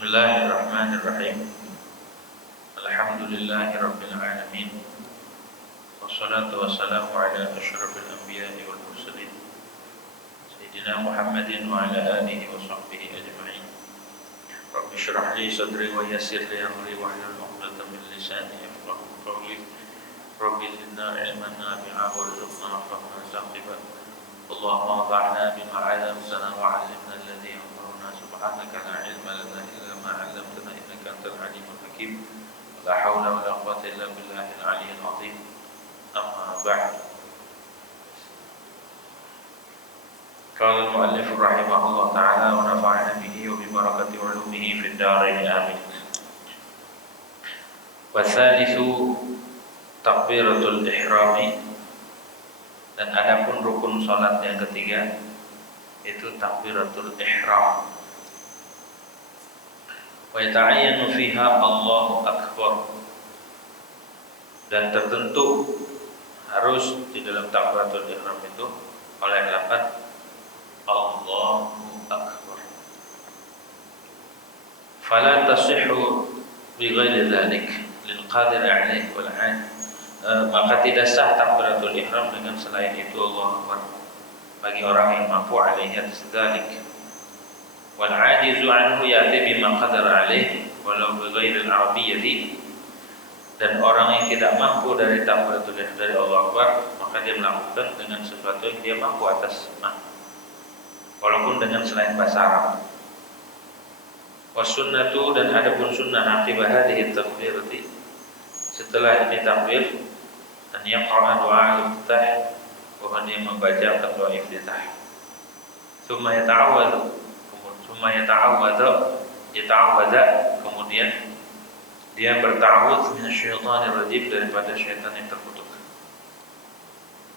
Bismillahirrahmanirrahim. Alhamdulillahirabbil alamin. Wassalatu wassalamu ala asyrafil anbiya'i wal mursalin Sayyidina Muhammadin wa ala alihi wa sahbihi ajma'in. Rabbi shrah li sadri wa yassir li amri wahlul 'uqdatam min lisani yafqahu qawli. Rabbi zidna ilman nafi'a warzuqna fahman saqiba. Allahumma anfa'na bima 'allamtana wa 'allimna alladhi yanfa'una. Subhanaka la 'ilma lana illa ma 'allamtana innaka antal 'alimul hakim. La haula wa la quwwata illa billahil 'aliyyil 'azim. Amma ba'd. Qala al-mu'allif rahimahullah ta'ala wa nafa'ana bihi wa bi barakati 'ulumihi fid dharain amin. Wa tsalitsu takbiratul ihrami. Dan adapun rukun salat yang ketiga itu takbiratul ihram. Wa yata'ayyanu fiha Allahu akbar. Dan tertentu harus di dalam takbiratul ihram itu oleh lafaz Allahu akbar. Fala tasihhu bi ghairi dzalik lil qadir 'alaihi wal 'ad. Maka tidak sah takbiratul ihram dengan selain itu Allahu akbar bagi orang yang mampu alaihi atas dzalik. Wal 'ajizu anhu ya'ti bima qadara alaihi walau bi ghairi al-arabiyyati. Dan orang yang tidak mampu dari takbiratul ihram dari Allahu akbar, maka dia melakukan dengan sesuatu yang dia mampu atas walaupun dengan selain bahasa Arab. Was sunnatu, dan adapun sunnah akibat hadhihi takbirati, setelah ini takbir, dan yaqra'a doa iftitah, bahwa dia membaca doa iftitah. Tsumma yata'awwadhu, kemudian dia berta'awudz minasyaitonir rajim, daripada syaitan yang terkutuk.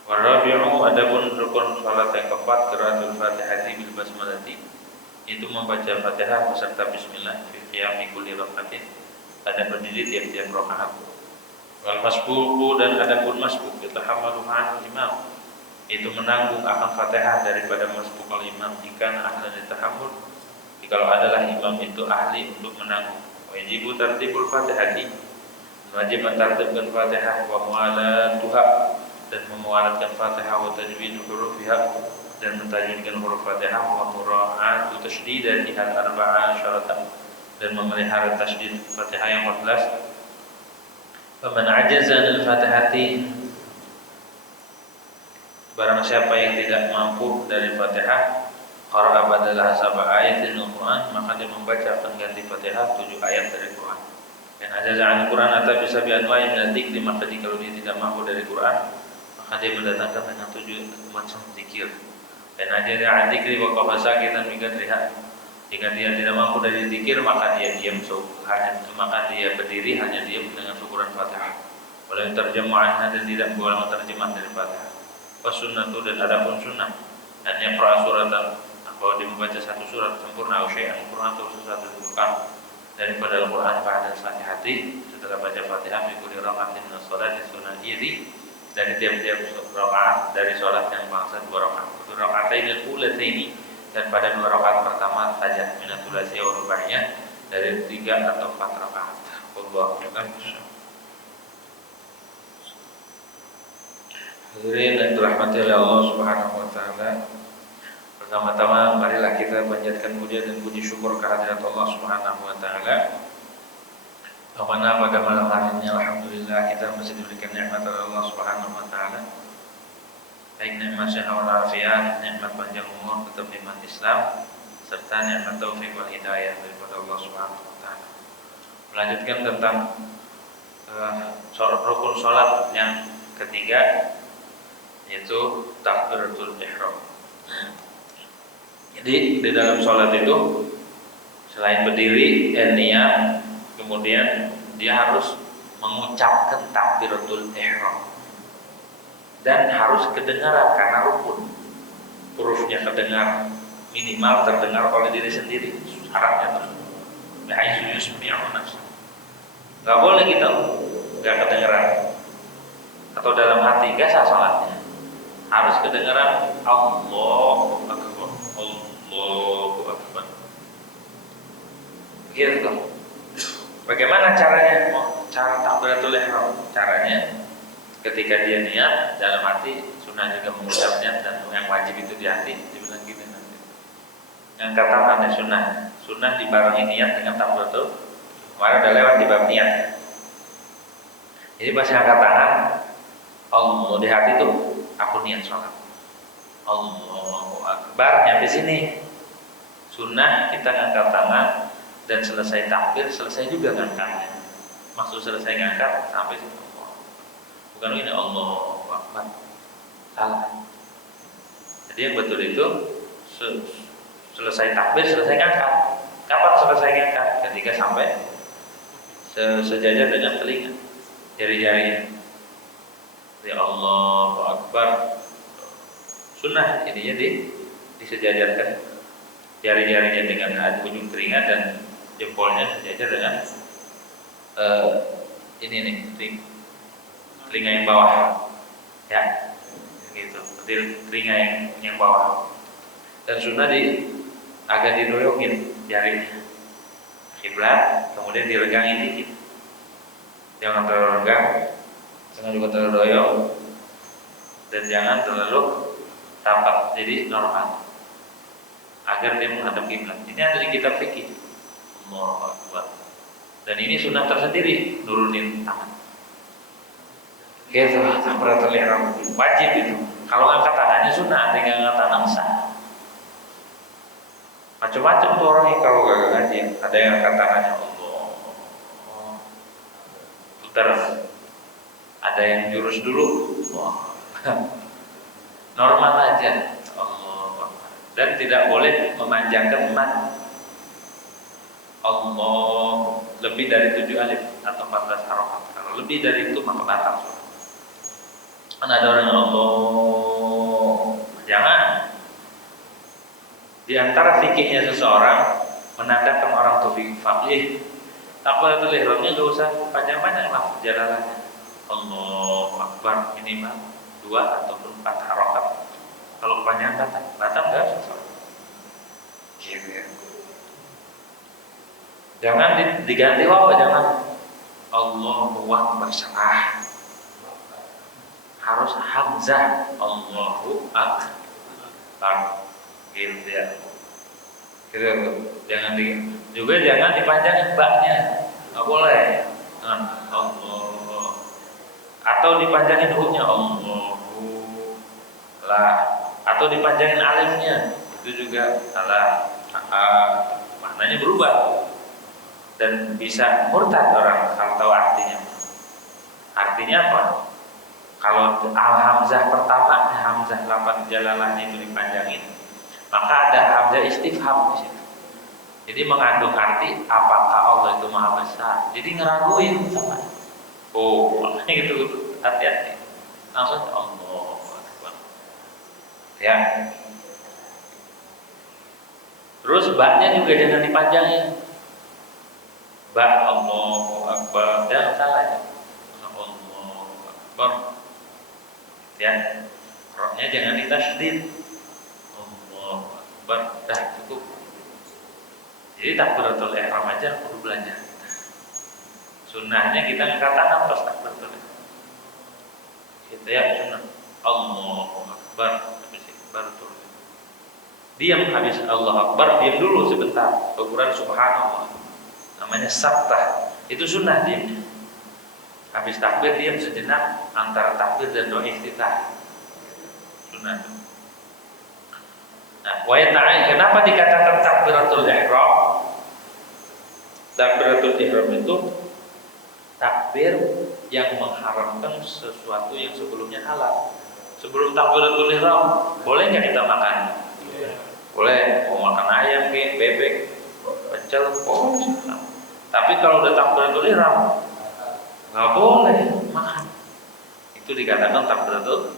Warabi'u, adapun rukun salat yang keempat, qiraatul Fatihati bil basmalati, itu membaca Fatihah beserta bismillah fi qiyami kulli rak'atin, pada berdiri tiap-tiap rakaat. Wal masbuqu, dan adapun masbuq yatahammalu ma'al imam, itu menanggung akan Fatihah daripada masbuq al imam jika ahlan ditahammul, jikalau adalah imam itu ahli untuk menanggung. Wajibu tartibul Fatihati, wajib mentartibkan Fatihah, wa mu'alatuha, dan memualatkan Fatihah, wa tajwid hurufiha, dan mentajwidkan huruf Fatihah, wa mura'atu tasydidatiha al-arba'a syaratan, dan memelihara tasydid Fatihah yang 14. Faman ajaza anil Fatihati, barang siapa yang tidak mampu dari Fatihah, qara'a badalah sab'a ayatin al-Qur'an, maka dia membaca pengganti Fatihah 7 ayat dari Quran. Dan ajaza anil Quran atau bisa bi'anwa'in min dzikri, maka kalau dia tidak mampu dari Quran, maka dia mendatangkan dengan 7 macam zikir. Dan ajaza an dzikri wa qafasa kita bigadriha, jika dia tidak mampu dari zikir, maka dia diam maka dia berdiri hanya diam dengan syukuran Fatihah. Wala terjemahan, dan tidak boleh menterjemah dari Fatihah. Was sunnatu, dan adapun sunnah, dan yaqra' suratan, bahwa dia membaca satu surat sempurna, syai'an Quran, atau sesuatu Quran daripada Al-Quran ba'da Fatihati, setelah baca Fatihah, fi kulli rak'atin min as-salati sunnatiyati, dari tiap-tiap rakaat dari salat yang bangsa 2 rakaat. Untuk rakaatain al-ulataini, dan pada 2 rakaat pertama saja, minatul asya wa rubaiyah, dari 3 atau 4 rakaat. Wallahu a'lam. Hadirin yang dirahmati oleh Allah Subhanahu wa taala, pertama-tama marilah kita panjatkan puja dan puji syukur kehadirat Allah Subhanahu wa taala. Bagaimana pada malam hari ini alhamdulillah kita masih diberikan nikmat oleh Allah Subhanahu wa taala. Baik nikmat sehat wal afiat, nikmat panjang umur, tetap nikmat Islam, serta nikmat taufik wal hidayah daripada Allah Subhanahu wa taala. Melanjutkan tentang rukun salat yang ketiga, yaitu takbiratul ihram. Jadi di dalam salat itu selain berdiri, niat, kemudian dia harus mengucapkan takbiratul ihram, dan harus kedengaran karena rukun. Hurufnya kedengar, minimal terdengar oleh diri sendiri, syaratnya tersebut. Bihaisu yusmi'u nafsa. Enggak boleh kita enggak kedengaran atau dalam hati, enggak sah salatnya. Harus kedengaran Allahu akbar, Allahu akbar. Gitu. Bagaimana caranya? Cara takbiratul ihram. Caranya ketika dia niat dalam hati, sunnah juga mengucapnya, dan yang wajib itu di hati, dibilang gini nanti. Ngangkat tangannya sunnah. Sunnah dibarengi niat dengan takbiratul. Kemarin udah lewat di bab niat. Jadi pas ngangkat tangan, Allah di hati itu aku niat sholat. Allahu Akbar, nyampe sini. Sunnah kita ngangkat tangan dan selesai takbir, selesai juga ngangkatnya. Maksud selesai ngangkat sampai situ. Bukan ini Allahu Akbar. Salah. Jadi yang betul itu selesai takbir, selesai ngangkat. Kapan selesai ngangkat? Ketika sampai sejajar dengan telinga, jari-jarinya. Ya Allahu Akbar. Sunnah ininya disejajarkan jari-jarinya dengan ujung telinga dan jempolnya sejajar dengan ini nih telinga yang bawah, ya, gitu. Telinga yang bawah. Dan sunnah agak diroyongin jarinya kiblat, kemudian diregangin dikit. Jangan terlalu renggang, jangan juga terlalu royong, dan jangan terlalu tapak, jadi normal agar dia menghadap kiblat. Ini ada di kitab fikih. Allahu Akbar. Dan ini sunnah tersendiri, nurunin tangan. Gitu, takbiratul ihram wajib itu. Kalau angkat tangannya sunnah, tinggal angkat tangan sah. Macam-macam tuh orang yang kalau gak ngaji, ada yang angkat tangannya Allah, putar, ada yang jurus dulu, normal aja, Allah. Dan tidak boleh memanjangkan mat. Allah lebih dari 7 alif atau 14 harokat. Kalau lebih dari itu maka batal. Kan ada orang yang Allah, jangan. Di antara fikihnya seseorang menandakan orang itu faqih. Takbiratul ihramnya enggak usah panjang-panjang lah jalanannya. Allahu Akbar minimal 2 ataupun 4 harokat. Kalau kepanjangan batal enggak sesuatu. Gitu ya. Jangan diganti waw, jangan Allahu Akbar salah. Harus hamzah Allahu Akbar. Gitu ya. Gitu. Juga jangan dipanjangin baknya. Enggak boleh. Allah. Atau dipanjangin hurufnya Allahu lah. Atau dipanjangin alifnya. Itu juga salah. Maknanya berubah. Dan bisa murtad orang kalau tahu artinya. Artinya apa? Kalau al-hamzah pertama, hamzah lapan jalalahnya itu dipanjangin, maka ada hamzah istifham di situ. Jadi mengandung arti apakah Allah itu maha besar. Jadi ngeraguin sama. Oh, makanya gitu, hati-hati. Langsung Allah Akbar. Ya. Terus baknya juga jangan dipanjangin. Ba Allahu Akbar, jangan salah ya. Allahu Akbar. Ya, rohnya jangan ditasydid. Allahu Akbar, dah cukup. Jadi takbiratul ihram aja perlu belajar. Sunnahnya kita ngangkat tangan pas takbiratul ihram. Kita ya sunnah. Allahu Akbar, baru turun. Diam habis Allahu Akbar, diam dulu sebentar. Ukuran subhanallah. Namanya saktah, itu sunnah diamnya. Habis takbir diam sejenak antara takbir dan doa iftitah. Sunnah. Nah, kenapa dikatakan takbiratul ihram? Takbiratul ihram itu takbir yang mengharamkan sesuatu yang sebelumnya halal. Sebelum takbiratul ihram, boleh nggak kita makan? Boleh, mau makan ayam, bebek, pecel, boleh. Tapi kalau udah takbiratul ihram nggak boleh makan. Itu dikatakan takbiratul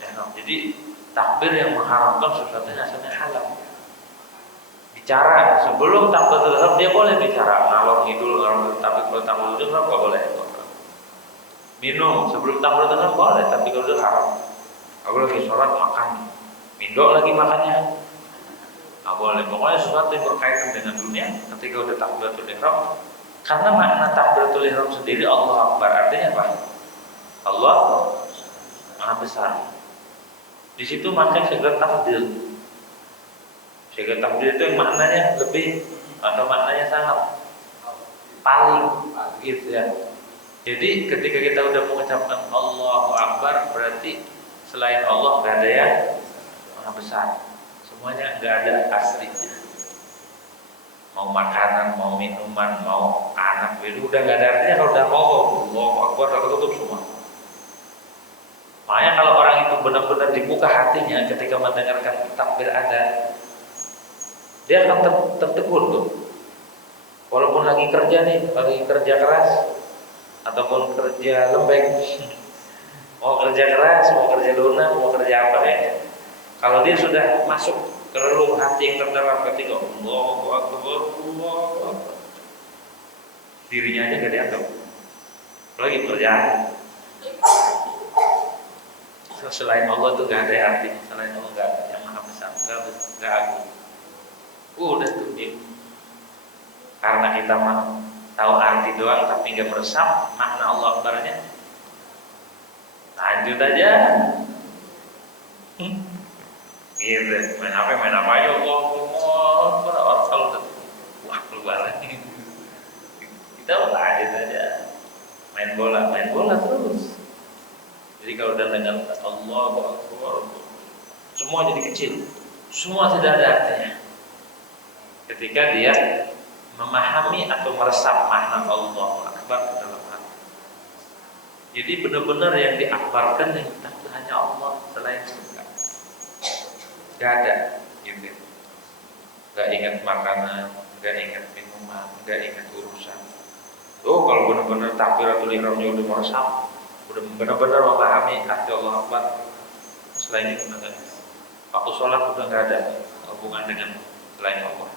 ihram. Jadi takbir yang mengharamkan sesuatu yang asalnya halal. Bicara sebelum takbiratul ihram dia boleh bicara ngalor ngidul, tapi kalau takbiratul ihram nggak boleh. Minum sebelum takbiratul ihram boleh, tapi kalau udah haram. Kalau lagi sholat makan, mindok lagi makannya. Nggak boleh. Pokoknya sesuatu yang berkaitan dengan dunia ketika udah takbiratul ihram. Karena makna takbiratul ihram sendiri Allahu Akbar artinya apa? Allah Maha Besar. Di situ makanya segala takbir. Segala takbir itu yang maknanya lebih atau maknanya sangat paling gitu ya. Jadi ketika kita udah mengucapkan Allahu Akbar berarti selain Allah nggak ada yang Maha Besar. Semuanya nggak ada aslinya. Mau makanan, mau minuman, mau anak, itu udah nggak ada artinya kalau udah Allahu Akbar tertutup semua. Makanya kalau orang itu benar-benar dibuka hatinya ketika mendengarkan takbir ada, dia akan tertegun tuh. Walaupun lagi kerja nih, lagi kerja keras ataupun kerja lembek, mau kerja keras, mau kerja lunak, mau kerja apa ya. Kalau dia sudah masuk ke relung hati yang terdalam ketika Allahu Akbar, Allahu Akbar, dirinya aja gak dianggap. Lagi pekerjaan. Selain Allah itu gak ada arti, selain Allah gak ada yang Maha Besar, gak agung. Udah tuh dia. Karena kita mah tahu arti doang tapi nggak meresap makna Allah Akbarnya. Lanjut aja. Gitu, main apa aja Allah Akbar. Orang kalau wah keluar lagi. Kita lanjut aja. Main bola terus. Jadi kalau udah dengar Allah Akbar, semua jadi kecil. Semua tidak ada artinya. Ketika dia memahami atau meresap makna Allahu Akbar dalam hati. Jadi benar-benar yang diakbarkan yang itu hanya Allah, selain itu gak ada gitu. Gak ingat makanan, gak ingat minuman, gak ingat urusan. Oh kalau benar-benar takbiratul ihramnya udah meresap, udah benar-benar memahami arti Allah Akbar, selain itu enggak. Waktu sholat udah gak ada hubungan dengan selain Allah.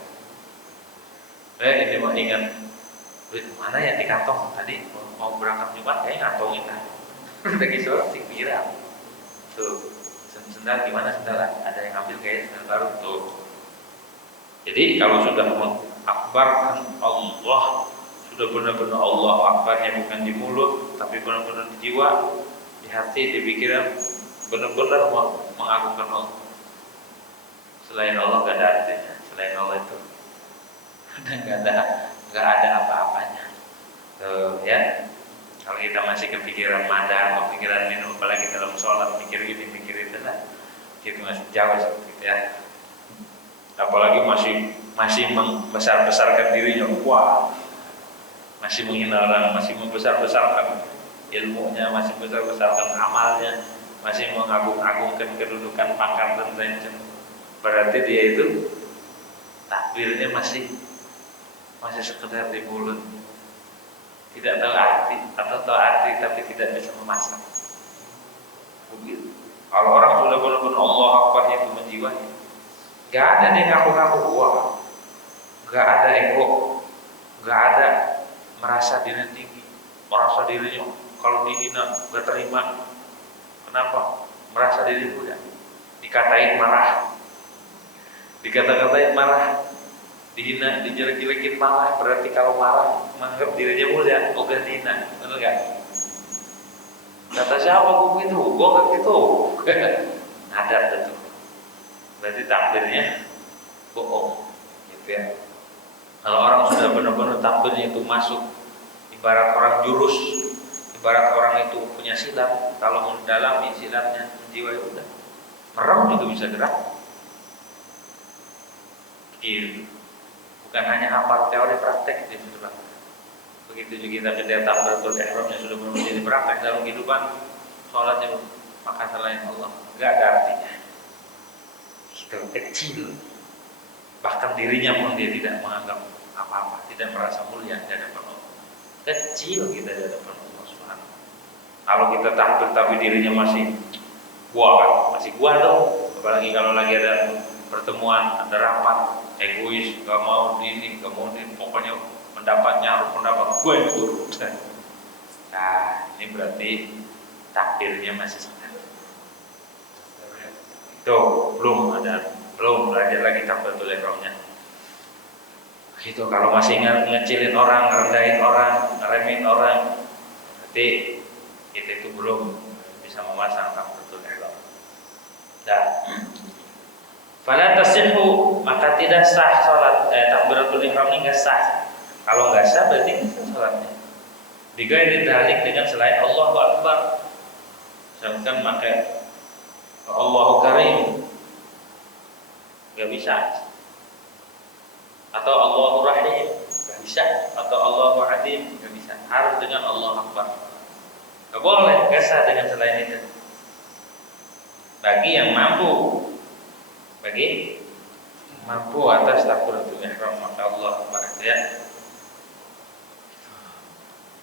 Ini mau ingat duit mana ya di kantong tadi mau berangkat Jumat ngantongin kan. Lagi sholat sih pikiran. Tuh, sendal gimana sendal? Ada yang ambil kayak sendal baru tuh. Jadi kalau sudah mengakbarkan Allah, sudah benar-benar Allah akbarnya bukan di mulut, tapi benar-benar di jiwa, di hati, di pikiran, benar-benar mengagungkan Allah. Selain Allah gak ada artinya. Selain Allah itu nggak ada apa-apanya. Tuh ya. Kalau kita masih kepikiran mada, kepikiran minum, apalagi dalam sholat mikir ini mikir itu lah, itu masih jauh seperti itu ya. Apalagi masih membesar-besarkan dirinya, wah, masih menghina orang, masih membesar-besarkan ilmunya, masih membesar-besarkan amalnya, masih mengagung-agungkan kedudukan pangkat dan derajat. Berarti dia itu takbirnya masih sekedar di mulut, tidak tahu arti atau tahu arti tapi tidak bisa memasak. Begitu. Kalau orang sudah benar-benar Allah Akbar itu menjiwai, gak ada dia ngaku-ngaku gua, gak ada ego, gak ada merasa diri tinggi, merasa dirinya kalau dihina gak terima. Kenapa? Merasa diri muda, dikatain marah, dikata-katain marah, dihina, dijelek-jelekin marah. Berarti kalau marah menganggap dirinya mulia, bukan dihina, benar nggak? Kata siapa gue gitu? Gue nggak gitu. Ada tuh. Berarti takbirnya bohong, gitu ya. Kalau orang sudah benar-benar takbirnya itu masuk, ibarat orang jurus, ibarat orang itu punya silat, kalau mendalami silatnya, jiwa itu udah merem juga bisa gerak. Gitu. Bukan hanya hafal teori, praktek dia sudah lakukan. Begitu juga kita takbiratul ihramnya sudah menjadi praktek dalam kehidupan sholatnya, maka selain Allah nggak ada artinya. Sudah kecil, bahkan dirinya pun dia tidak menganggap apa-apa, tidak merasa mulia di hadapan Allah. Kecil kita di hadapan Allah Subhanahu. Kalau kita takbir tapi dirinya masih gua tuh, apalagi kalau lagi ada pertemuan, ada rapat, egois, gak mau ini, pokoknya pendapatnya harus pendapat gue yang turun. Nah, ini berarti takdirnya masih sedang. Tuh, belum ada belum belajar lagi takbiratul ihramnya. Gitu, kalau masih ngecilin orang, ngerendahin orang, ngeremehin orang, berarti kita itu belum bisa memasang takbiratul ihram. Dan fala tasihhu, maka tidak sah salat takbiratul ihram ini enggak sah. Kalau enggak sah berarti enggak sah salatnya. Digairi dalik dengan selain Allahu Akbar. Misalkan pakai Allahu Karim, enggak bisa. Atau Allahu Rahim, enggak bisa. Atau Allahu Adim, enggak bisa. Harus dengan Allahu Akbar. Enggak boleh enggak sah dengan selain itu. Bagi yang mampu atas takbiratul ihram, maka Allah Akbar ya.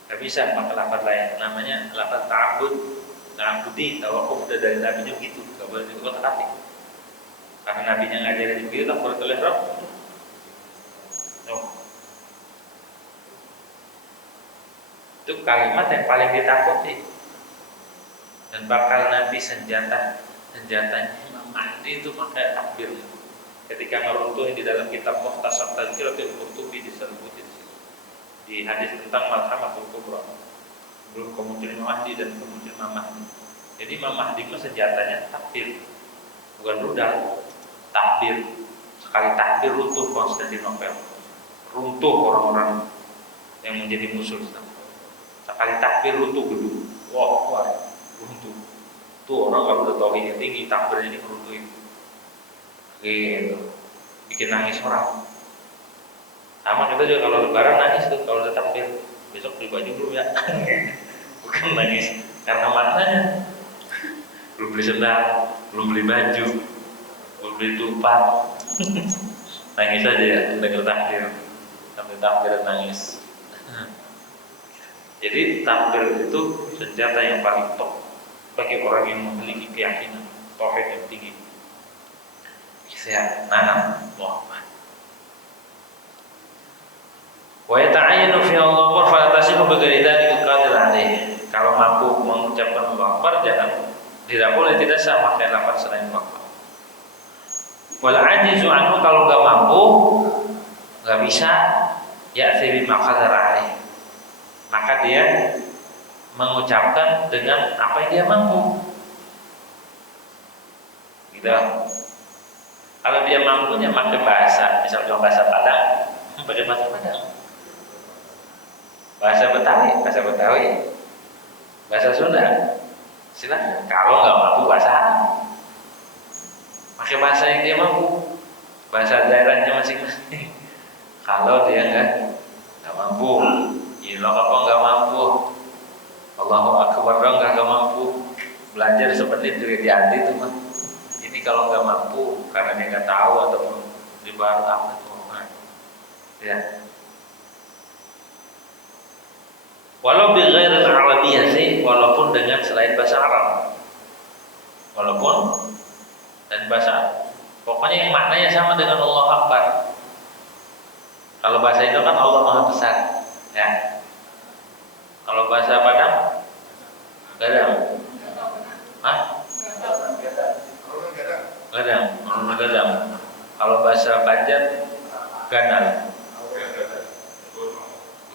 Gak bisa pakai lafaz lain, namanya lafaz ta'abbudi, tawakuf dari nabinya begitu, gak boleh dikotak-atik. Karena nabinya ngajarin begitu takbiratul ihram. Itu kalimat yang paling ditakuti. Dan bakal Nabi senjatanya Imam Mahdi itu pakai takbir. Ketika meruntuhin di dalam kitab Mukhtasar Tazkiratul Qurtubi disebutin di hadis tentang Malhamatul Kubra, belum kemudian Imam Mahdi dan kemudian Imam Mahdi. Jadi Imam Mahdi itu senjatanya takbir, bukan rudal, takbir. Sekali takbir runtuh Konstantinopel, runtuh orang-orang yang menjadi musuh Islam. Sekali takbir runtuh gedung, wah, runtuh. Tuh orang kalau udah tauhidnya tinggi, takbirnya ini meruntuhin. Gitu, bikin nangis orang. Sama kita juga kalau lebaran nangis tuh kalau udah takbir, besok beli baju dulu ya. Bukan nangis karena maknanya. Belum beli sendal, belum beli baju, belum beli tupat. Nangis aja ya, dengar takbir. Sambil takbir nangis. Jadi takbir itu senjata yang paling top bagi orang yang memiliki keyakinan tauhid yang tinggi. Saya nanam Muhammad. Wa yata'ayyanu fi Allah wa fala tasihu bighairi dzalika qadir alaih. Kalau mampu mengucapkan Allahu Akbar, jangan, tidak boleh tidak sah pakai lafaz selain Akbar. Wal ajizu anhu, kalau enggak mampu, enggak bisa, ya fi maqdar alaih. Maka dia mengucapkan dengan apa yang dia mampu. Gitu. Kalau dia mampunya pakai bahasa, misalnya bahasa Padang, pakai bahasa Padang. Bahasa Betawi, bahasa Sunda, silakan. Kalau nggak mampu bahasa Arab, pakai bahasa yang dia mampu, bahasa daerahnya masing-masing. Kalau dia nggak mampu, ya apa nggak mampu, Allahu Akbar nggak mampu, belajar seperti juga dianti itu mah. Ini kalau nggak mampu karena dia nggak tahu atau di baru apa tuh, ya. Walau bighairil arabiyyah sih, walaupun dengan selain bahasa Arab, walaupun dan bahasa, pokoknya yang maknanya sama dengan Allah Akbar. Kalau bahasa itu kan Allah Maha Besar, ya. Kalau bahasa Padang, gadang, gadang. Kalau bahasa Banjar, ganal.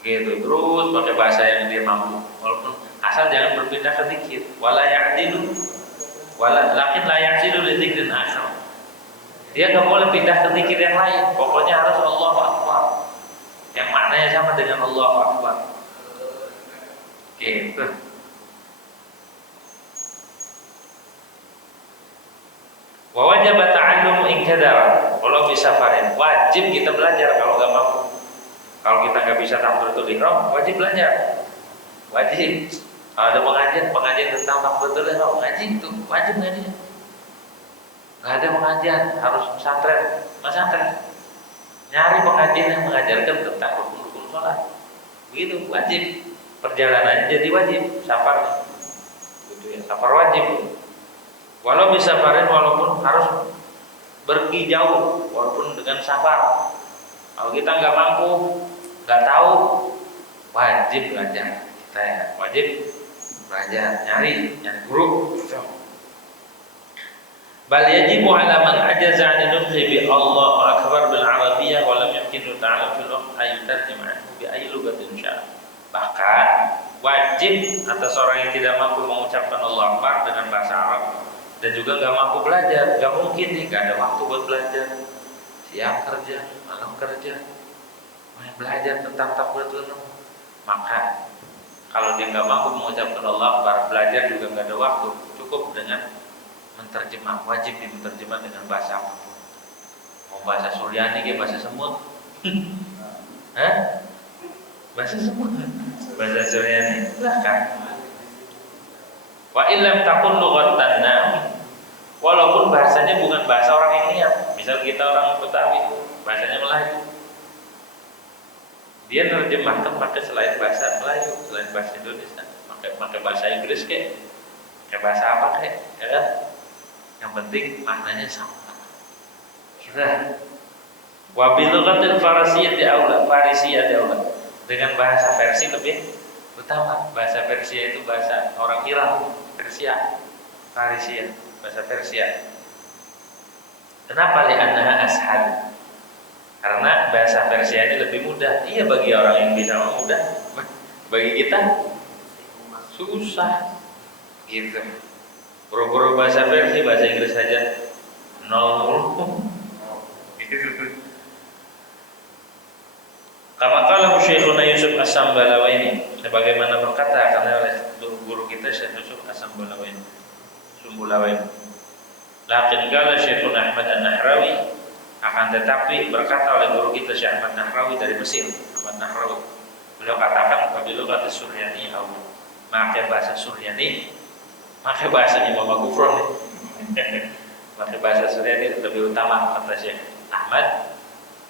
Begitu, terus pakai bahasa yang dia mampu, walaupun asal jangan berpindah ke zikir. Wala ya'dilu, lakin la ya'dilu li dzikrin akhar. Dia nggak boleh pindah ke zikir yang lain, pokoknya harus Allahu Akbar, yang maknanya sama dengan Allahu Akbar. Gitu. Wa wajib ta'allum in kadara, kalau bisa farid, wajib kita belajar kalau nggak mampu. Kalau kita nggak bisa takbiratul ihram, wajib belajar. Wajib. Kalau ada pengajian tentang takbiratul ihram, ngaji itu wajib ngaji. Nggak ada pengajian, harus pesantren. Nyari pengajian yang mengajarkan tentang rukun-rukun sholat. Begitu, wajib. Perjalanannya jadi wajib, safar. Gitu ya, safar wajib. Walau bisa farid, walaupun harus pergi jauh, walaupun dengan safar. Kalau kita nggak mampu, nggak tahu, wajib belajar. Kita ya wajib belajar, nyari guru. Bal yajibu 'ala man ajaza 'an nutqi bi Allahu akbar bil arabiyyah wa lam yumkinu ta'allum fil waqt ay tarjama bi ayyi lughatin syaa. Bahkan wajib atas orang yang tidak mampu mengucapkan Allahu akbar dengan bahasa Arab dan juga nggak mampu belajar, nggak mungkin nih, nggak ada waktu buat belajar, siang kerja, malam kerja, main belajar tentang takbiratul ihram. Maka kalau dia nggak mampu mengucapkan Allahu akbar, belajar juga nggak ada waktu, cukup dengan menterjemah, wajib diterjemah dengan bahasa apapun. Mau bahasa Suryani kayak bahasa semut, hah? Bahasa semut, bahasa Suryani, silahkan. Wa illam takun lughatan nabi, walaupun bahasanya bukan bahasa orang yang niat. Misal kita orang Betawi, bahasanya Melayu, dia nerjemahkan pakai selain bahasa Melayu, selain bahasa Indonesia, pakai bahasa Inggris kayak bahasa apa kayak, ya kan? Yang penting maknanya sama. Sudah. Wa bil lughatil farisiyati aula, farisiyati aula. Dengan bahasa Persia lebih utama. Bahasa Persia itu bahasa orang Iran, Persia, Farisia, bahasa Persia. Kenapa? Li'annaha ashal. Karena bahasa Persia ini lebih mudah. Iya, bagi orang yang bisa mudah, bagi kita susah. Gitu. Buru-buru bahasa Persia, bahasa Inggris saja nol. Gitu. Kama qala Syekhuna Yusuf As-Sambalawaini, sebagaimana berkata karena oleh guru kita Syekh Yusuf As-Sambalawaini, Sumbulawaini. Lakin qala Syekhuna Ahmad An-Nahrawi, akan tetapi berkata oleh guru kita Syekh Ahmad Nahrawi dari Mesir, Ahmad Nahrawi. Beliau katakan apabila kata Suryani atau pakai bahasa Suryani, pakai bahasa Imam Ghufran nih. Pakai bahasa Suryani lebih utama kata Syekh Ahmad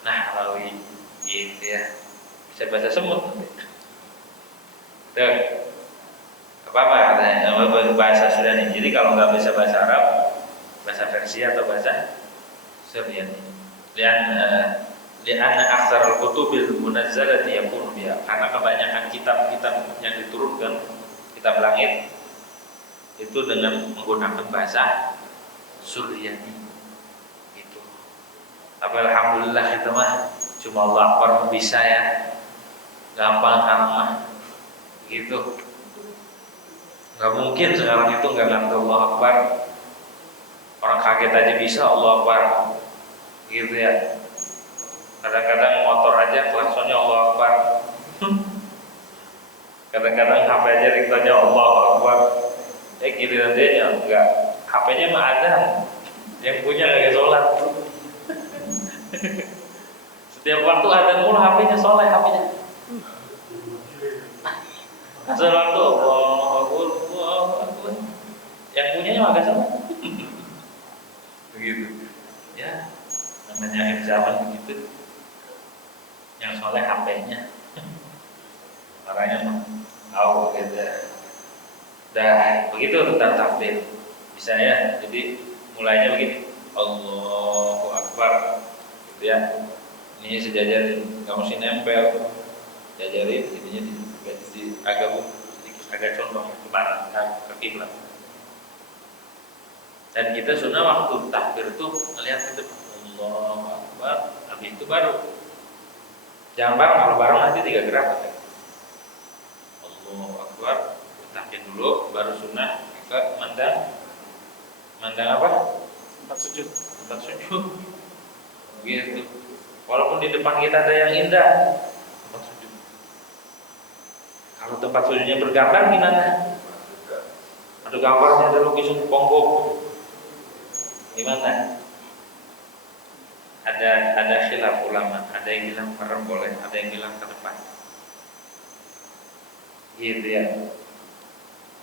Nahrawi. Gitu ya. Bisa bahasa semut nanti. Tuh. Apa-apa katanya, bahasa Suryani. Jadi kalau nggak bisa bahasa Arab, bahasa Persia atau bahasa Suryani. Lianna aktsar al-kutubil munazzalati yakunu biha. Karena kebanyakan kitab-kitab yang diturunkan, kitab langit itu dengan menggunakan bahasa Suryani. Gitu. Tapi alhamdulillah kita mah cuma Allah Akbar bisa ya, gampang karena gitu. Gak mungkin sekarang itu gak ngerti Allah Akbar. Orang kaget aja bisa Allah Akbar, gitu ya. Kadang-kadang motor aja klaksonnya Allah Akbar. Kadang-kadang HP aja ringtone-nya Allah Akbar. Giliran dia enggak, HP-nya mah ada, yang punya lagi sholat. Setiap waktu ada mulu HP-nya, soleh HP-nya. Asal waktu Allah, yang punyanya agak sama. Begitu. Ya, namanya akhir zaman begitu. Yang soleh HP-nya. Orangnya mah tahu gitu. Dah, begitu tentang takbir. Bisa ya. Jadi mulainya begini. Allahu Akbar. Gitu ya. Ini sejajarin, nggak mesti nempel, jajarin, intinya di agak sedikit agak condong ke barat, ke kiblat. Dan kita sunnah waktu takbir itu melihat itu Allahu Akbar, habis itu baru jangan bareng, kalau bareng nanti 3 gerak. Allahu Akbar, takbir dulu, baru sunnah ke mandang apa? Tempat sujud. Gitu. Walaupun di depan kita ada yang indah, tempat sujud. Kalau tempat sujudnya bergambar gimana? Ada gambarnya, ada lukisan ponggok, gimana? Ada khilaf ulama, ada yang bilang merem boleh, ada yang bilang ke depan. Gitu ya.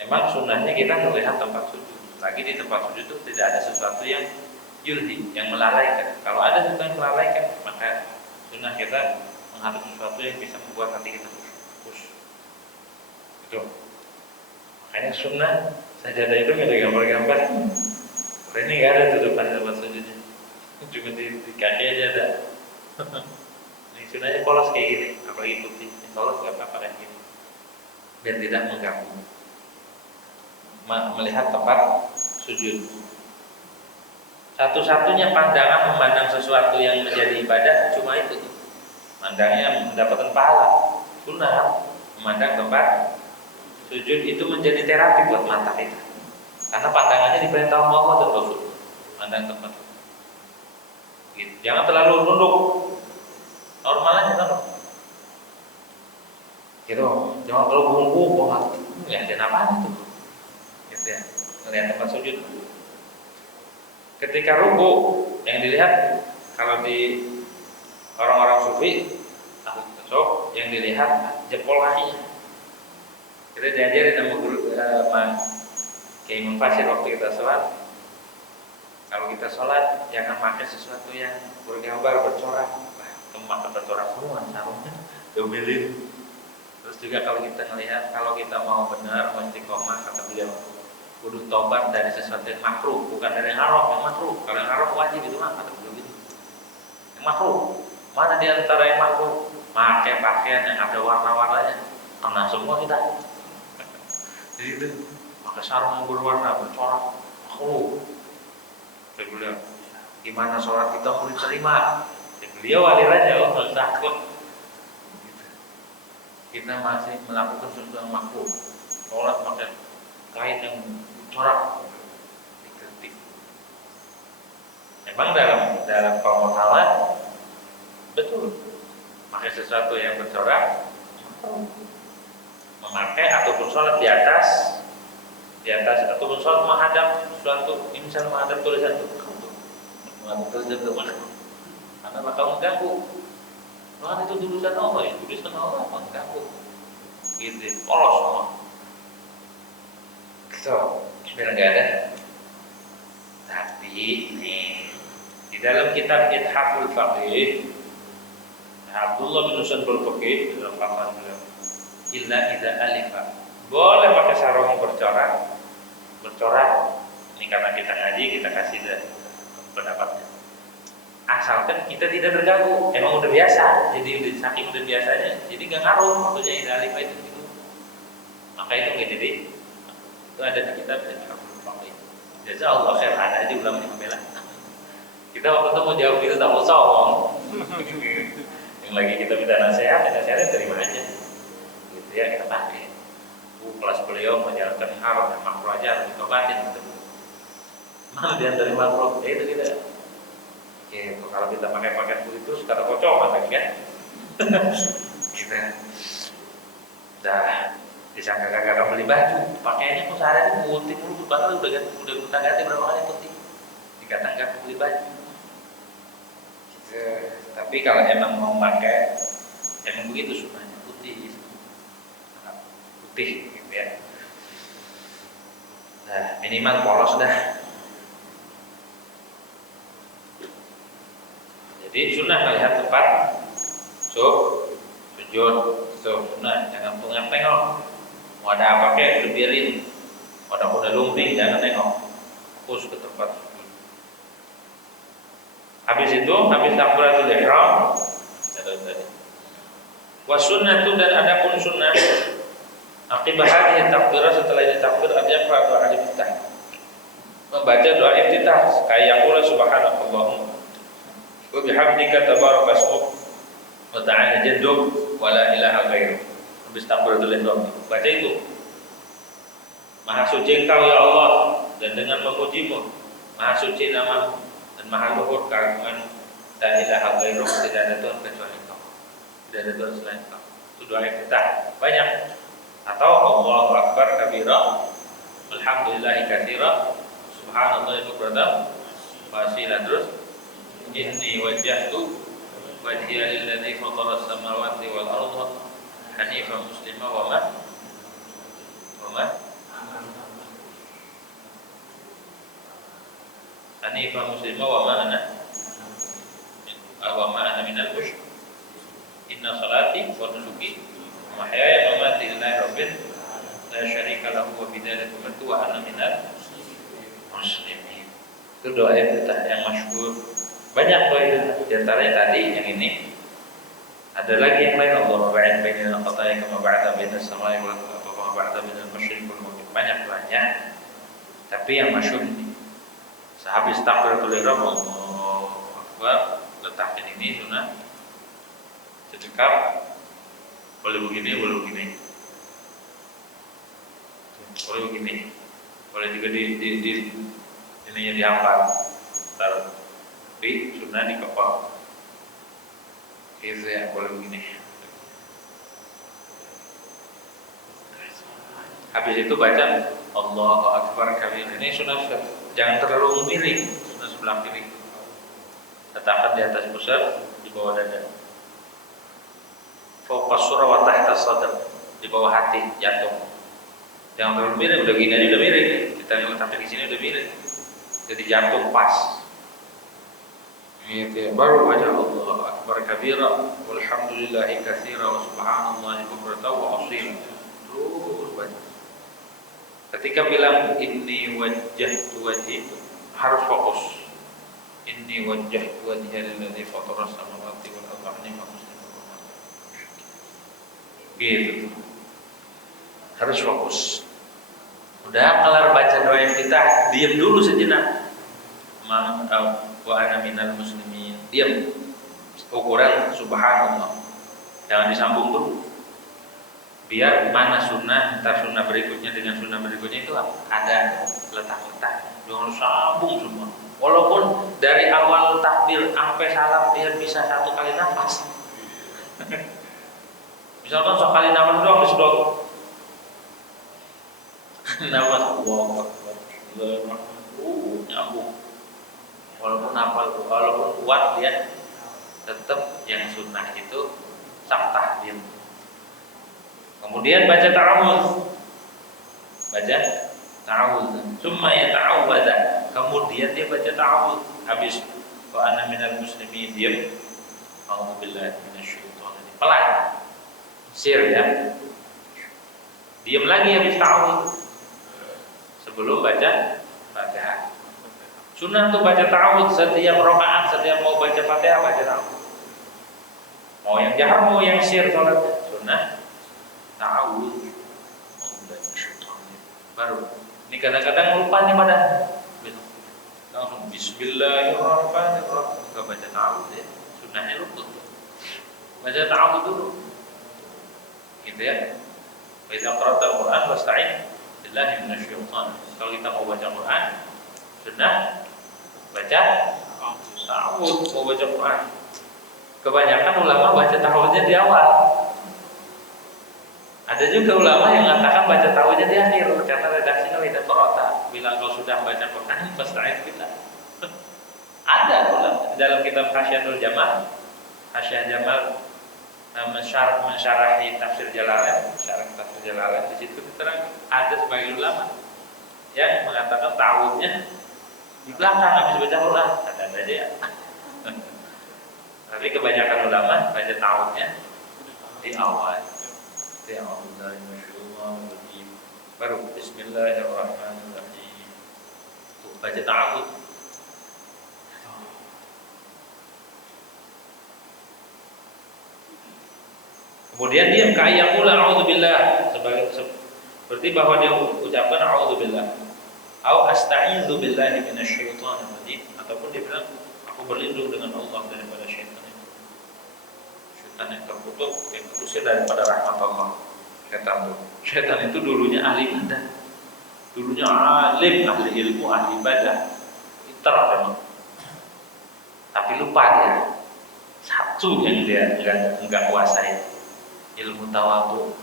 Emang sunnahnya kita melihat tempat sujud. Lagi di tempat sujud itu tidak ada sesuatu yang yulhi, yang melalaikan. Kalau ada sesuatu yang melalaikan, maka sunnah kita menghadap sesuatu yang bisa membuat hati kita khusyuk. Itu. Makanya sunnah sajadah itu nggak ada gambar-gambar. Kalau ini nggak ada tutupan tempat sujudnya, cuma di kaki aja ada. Ini sunnahnya polos kayak gini, apalagi putih. Polos nggak apa-apa kayak gini, biar tidak mengganggu melihat tempat sujud. Satu-satunya pandangan memandang sesuatu yang menjadi ibadah cuma itu. Mandangnya mendapatkan pahala. Sunnah memandang tempat sujud itu menjadi terapi buat mata kita. Karena pandangannya diperintah Allah dan Rasul. Pandang tempat. Gitu. Jangan terlalu nunduk. Normal aja normal. Gitu. Jangan terlalu bungkuk banget. Ya, kenapa itu? Gitu ya. Melihat tempat sujud. Ketika ruku yang dilihat kalau di orang-orang sufi yang dilihat jempol kakinya. Kita diajarin sama guru Kiai Munfasir waktu kita sholat. Kalau kita sholat jangan pakai sesuatu yang bergambar bercorak. Makan bercorak semua sarungnya domelin. Terus juga kalau kita melihat kalau kita mau benar mesti istiqomah kata beliau kudu tobat dari sesuatu yang makruh, bukan dari yang haram. Yang makruh, kalau yang haram wajib itu mah kata beliau gitu. Yang makruh, mana di antara yang makruh? Pakai pakaian yang ada warna-warnanya, kena semua kita. Jadi itu pakai sarung yang berwarna bercorak, makruh. Kata beliau, gimana sholat kita mau diterima? Beliau alirannya takut. Kita masih melakukan sesuatu yang makruh, sholat pakai kain yang corak dikritik. Memang dalam pemotalan betul pakai sesuatu yang bercorak, memakai ataupun sholat di atas ataupun sholat menghadap sesuatu, ini misalnya menghadap tulisan itu, karena bakal mengganggu. Nah itu tulisan Allah ya, tulisan Allah mengganggu, gitu, polos semua. So, biar nggak ada. Tapi nih di dalam kitab Ithaful Faqih, Abdullah bin Husain Al-Faqih dalam fatwa beliau, illa idza alifa, boleh pakai sarung bercorak. Ini karena kita ngaji kita kasih pendapatnya. Asalkan kita tidak terganggu, emang udah biasa, jadi saking udah biasanya, jadi nggak ngaruh. Maksudnya idza alifa itu gitu. Maka itu nggak jadi. Itu ada di kitab Ithaful Faqih. Jazakallahu khair, ada aja ulama yang membela. Kita waktu itu mau jawab itu tak usah ngomong. Yang lagi kita minta nasihatnya terima aja. Gitu ya, kita pakai. Kelas beliau menjalankan haram dan makruh aja harus ditobatin gitu. Mana dia dari makruh? Ya itu kita. Gitu. Kalau kita pakai pakaian putih terus kata kocokan lagi kan. Gitu. Dah disangka kagak beli baju, pakaiannya kok sehari putih mulu, padahal udah ganti berapa kali putih. Dikata enggak beli baju. Gitu. Tapi kalau emang mau pakai, emang begitu sunnahnya putih, gitu ya. Nah minimal polos dah. Jadi sunnah melihat tempat sujud, sunnah jangan tengok. Mau ada apa kek, udah biarin. Udah lumping, jangan tengok. Fokus ke tempat sujud. Habis takbiratul ihram, wa sunnatu, dan adapun sunnah akibat hadhihi takbirah, setelah ini takbir artinya doa iftitah. Membaca doa iftitah kayak yaqul subhanallah wa bihamdika tabaraka ismuk wa ta'ala jadduk wa la ilaha ghairuk. Habis takbiratul ihram baca itu, Maha suci Engkau ya Allah, dan dengan memujimu, Maha suci namamu, dan Maha luhur keagungan, la ilaha ghairuk, tidak ada Tuhan kecuali Engkau, tidak ada Tuhan selain Engkau. Itu doa iftitah banyak. Atau Allahu akbar kabira, alhamdulillahi katsira, subhanallahi bukratan wa asila. Terus inni wajjahtu wajhiya lilladzi fatara as-samawati wal arda hanifan muslima wa ma hanifan muslima wa ma ana minal musyrik. Inna salati wa nusuki wa mahyaya wa mamati lillahi rabbil la syarika lahu wa bidzalika umirtu wa ana minal muslimin. Itu doa yang masyhur. Banyak doa itu, di antaranya tadi yang ini. Ada lagi yang lain, Allahumma ba'id bainana khataaya kama ba'adta bainas samai wal ardi kama ba'adta bainal masyriqi wal maghrib. Banyak doanya. Tapi yang masyhur ini Habis takbiratul ihram, Allahu Akbar, letakkan ini sunnah. Sedekap, boleh begini, boleh begini, boleh begini, boleh juga di ininya diangkat, tapi sunnah dikepal. Itu ya, boleh begini. Habis itu baca Allahu Akbar kabir. Ini sunnah, jangan terlalu miring, sunnah sebelah kiri. Letakkan di atas pusat, di bawah dada. Fokus surah wa tahta sadr, di bawah hati, jantung. Jangan terlalu miring, udah gini aja udah miring. Kita letakkan di sini udah miring. Jadi jantung pas. Gitu. Baru baca Allahu Akbar kabira, walhamdulillahi katsira, wa subhanallahi bukratan wa asila. Terus baca. Ketika bilang inni wajjahtu wajhi, harus fokus. Inni wajjahtu wajhiya lilladzi fatara as-samawati wal arda hanifan musliman. Gitu. Harus fokus. Udah kelar baca doa iftitah, diam dulu sejenak. Wa ana minal muslimin. Diam. Ukuran subhanallah. Jangan disambung dulu. Biar mana sunnah, entar sunnah berikutnya dengan sunnah berikutnya itu ada letak-letak. Jangan sambung semua. Walaupun dari awal takbir sampai salam dia bisa 1 kali nafas. Misalkan sekali nafas doang disedot. Nafas Allahu Akbar. Nyambung. Walaupun kuat dia tetap yang sunnah itu sabtah dia. Kemudian baca ta'awudz. Baca ta'awudz. Summa yata'awwadz. Kemudian dia baca ta'awudz. Habis wa ana minal muslimin, diam. A'udzubillahi minasyaitonir rajim. Pelan. Sir ya. Diam lagi habis ta'awudz. Sebelum baca Fatihah. Sunnah tuh baca ta'awudz setiap rakaat, setiap mau baca Fatihah baca ta'awudz. Mau yang jahar mau yang sir salatnya. Sunnah ta'awudz. Baru. Ini kadang-kadang lupa nih pada. Langsung bismillahirrahmanirrahim. Enggak baca ta'awudz ya. Sunnahnya luput. Baca ta'awudz dulu. Gitu ya. Wa idza qara'ta al-Qur'an fasta'in billahi minasyaitonir. Kalau kita mau baca Quran, sunnah baca ta'awudz. Mau baca Quran. Kebanyakan ulama baca ta'awudznya di awal. Ada juga ulama yang mengatakan baca ta'awudznya di akhir. Kata redaksinya idza qara'ta, bila kau sudah baca Quran fasta'in billah. Ada ulama dalam kitab Hasyiatul Jamal, Hasyiah Jamal mensyarahi tafsir Jalalain, di situ diterang ada sebagian ulama yang mengatakan ta'awudznya di belakang habis baca Quran. Ada dia. Tapi kebanyakan ulama baca ta'awudznya di awal. Baru bismillahirrahmanirrahim. Baca ta'awudz. Kemudian dia kayakula a'udzubillah, seperti bahwa dia ucapkan a'udzubillah. Au asta'idzu billahi minasyaitonir rajim, ataupun dia bilang aku berlindung dengan Allah daripada syaitan itu. Syaitan yang terkutuk, yang terusir daripada rahmat Allah. Syaitan itu dulunya ahli ibadah. Dulunya alim, ahli ilmu, ahli ibadah. Pintar memang. Tapi lupa dia. Satu yang dia enggak kuasai. Ilmu tawadhu,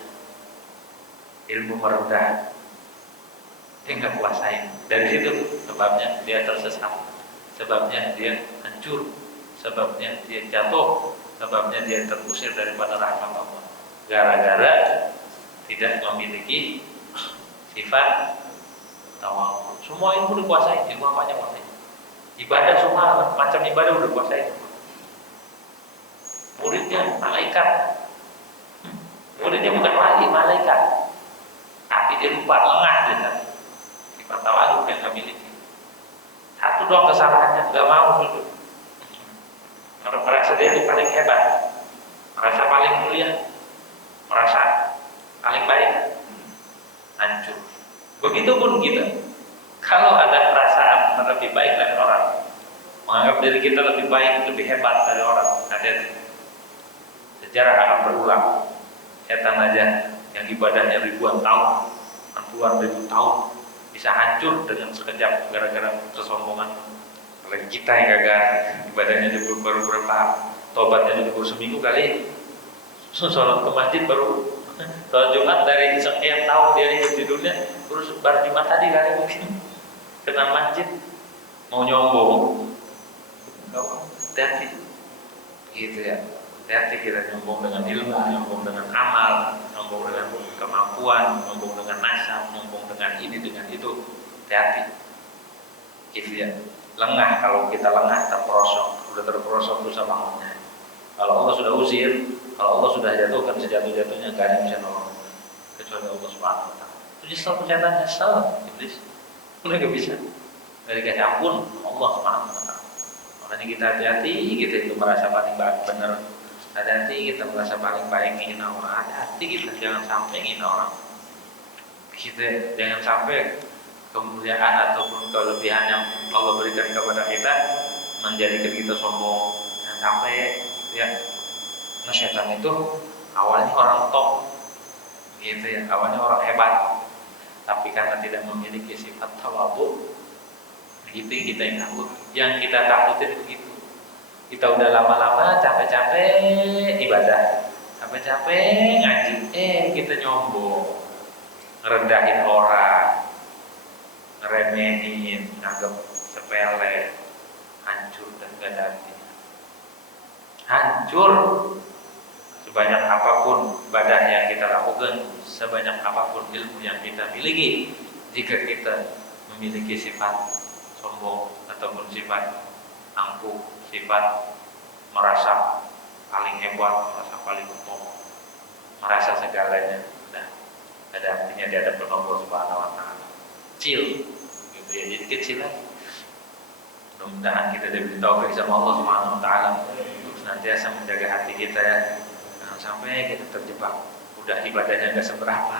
ilmu merendah, dia nggak kuasain. Dari situ sebabnya dia tersesat, sebabnya dia hancur, sebabnya dia jatuh, sebabnya dia terusir daripada rahmat Allah. Gara-gara tidak memiliki sifat tawadhu. Semua ilmu dikuasai, ilmu apanya kuasai? Ibadah semua macam ibadah udah kuasai. Muridnya malaikat. Muridnya bukan lagi malaikat, tapi dia lupa lengah dia. Sifat tawadhu yang nggak miliki. Satu doang kesalahannya, nggak mau sujud. Merasa dia paling hebat, merasa paling mulia, merasa paling baik, hancur. Begitupun kita. Kalau ada perasaan merasa lebih baik dari orang, menganggap diri kita lebih baik, lebih hebat dari orang. Hati-hati. Sejarah akan berulang. Setan aja yang ibadahnya ribuan tahun, puluhan ribu tahun, bisa hancur dengan sekejap gara-gara kesombongan. Apalagi kita yang gagal, ibadahnya baru berapa, tobatnya juga baru seminggu kali, sholat ke masjid baru, sholat Jumat dari sekian tahun dia hidup di dunia, baru Jumat tadi kali mungkin, kena masjid, mau nyombong, hati-hati, gitu ya. Hati-hati kita nyombong dengan ilmu, nyombong dengan amal, nyombong dengan kemampuan, nyombong dengan nasab, nyombong dengan ini, dengan itu. Hati-hati, gitu ya. Lengah, kalau kita lengah terperosok, sudah terperosok susah bangunnya. Kalau Allah sudah usir, kalau Allah sudah jatuhkan sejatuh-jatuhnya, gak ada yang bisa nolong kecuali Allah Subhanahu Wa Taala. Itu nyesel setan, nyesel iblis, udah gak bisa. Dari dikasih ampun Allah Subhanahu Wa Taala. Makanya kita hati-hati, kita itu merasa paling baik benar. Hati-hati kita merasa paling baik menghina orang. Hati-hati kita jangan sampai menghina orang. Kita jangan sampai kemuliaan ataupun kelebihan yang Allah berikan kepada kita menjadikan kita sombong. Jangan sampai ya. Karena setan itu awalnya orang top, gitu ya. Awalnya orang hebat, tapi karena tidak memiliki sifat tawadhu, itu yang kita yang takut. Yang kita takutin begitu. Kita udah lama-lama capek-capek ibadah, capek-capek ngaji, kita nyombong, ngerendahin orang, ngeremehin, nganggap sepele, hancur dan gak ada artinya. Hancur. Sebanyak apapun ibadah yang kita lakukan, sebanyak apapun ilmu yang kita miliki, jika kita memiliki sifat sombong ataupun sifat angkuh, sifat merasa paling hebat, merasa paling umum, merasa segalanya, nah, ada artinya di hadapan Allah Subhanahu Wa Taala. Kecil, gitu ya, jadi kecil lagi. Mudah-mudahan kita diberi taufik sama Allah Subhanahu Wa Taala untuk senantiasa menjaga hati kita ya, jangan sampai kita terjebak. Udah ibadahnya nggak seberapa,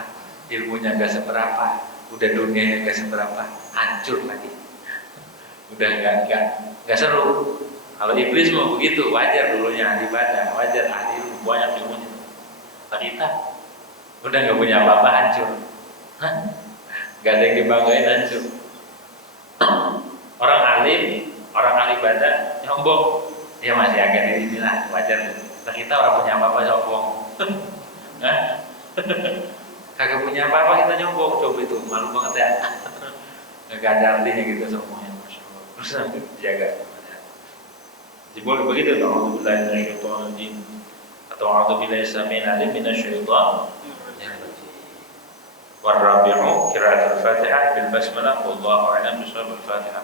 ilmunya nggak seberapa, udah dunianya nggak seberapa, hancur lagi. Udah nggak seru. Kalau iblis mau begitu, wajar dulunya ahli ibadah, wajar ahli ilmu, banyak ilmunya. Tapi kita udah nggak punya apa-apa, hancur. Nggak ada yang dibanggain, hancur. Orang alim, orang ahli ibadah, nyombong, dia masih agak diri lah, wajar. Tapi kita orang punya apa-apa, sombong. Kagak punya apa-apa kita nyombong, coba itu malu banget ya. Nggak ada artinya gitu semuanya. Terus nanti jaga. Jadi boleh begitu, a'udzubillahi minasyaitonir atau a'udzubillahi samil alim minasyaitonir warrabi'u qira'atul Fatihah bil basmalah wallahu a'lam bishawab al-Fatihah.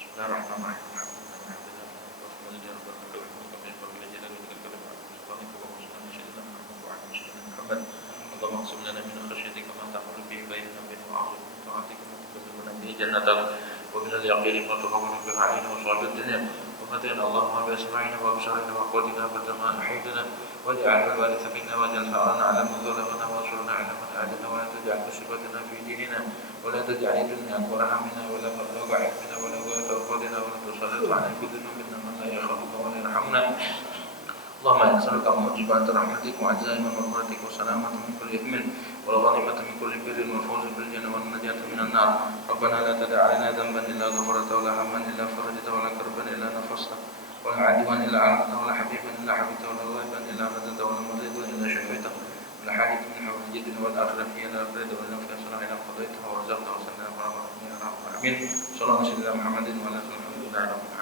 Bismillahirrahmanirrahim. اللهم اقسم لنا من خشيتك ما تحول به بيننا وبين طاعتك ما تبلغنا به جنتك ومن اليقين ما تهون به علينا مصائب الدنيا ومتعنا اللهم باسماعنا وابصارنا وقوتنا ابدا ما احييتنا واجعل الوارث منا واجعل ثارنا على من ظلمنا وانصرنا على من عادنا ولا تجعل مصيبتنا في ديننا ولا تجعل الدنيا اكبر همنا ولا مبلغ علمنا ولا غاية رغبتنا ولا تسلط علينا بذنوبنا من لا يخافك ولا يرحمنا. اللهم نسألك موجبات رحمتك وعزائم مغفرتك وسلامة من كل إثم والغنيمة من كل بر والفوز بالجنة والنجاة من النار. ربنا لا تدع علينا ذنبا إلا غفرته ولا هما إلا فرجته ولا كربا إلا نفسته ولا عدوا إلا عرفته ولا حبيبا إلا حبيبته ولا غائبا إلا رددته ولا مريضا إلا شفيته ولا حاجة من حوائج الدنيا والآخرة فيها لا أفرد ولا فيصل إلا قضيتها ورزقته وسلم على رحمة العالمين. صلى الله عليه وسلم محمد وعلى آله وصحبه وسلم.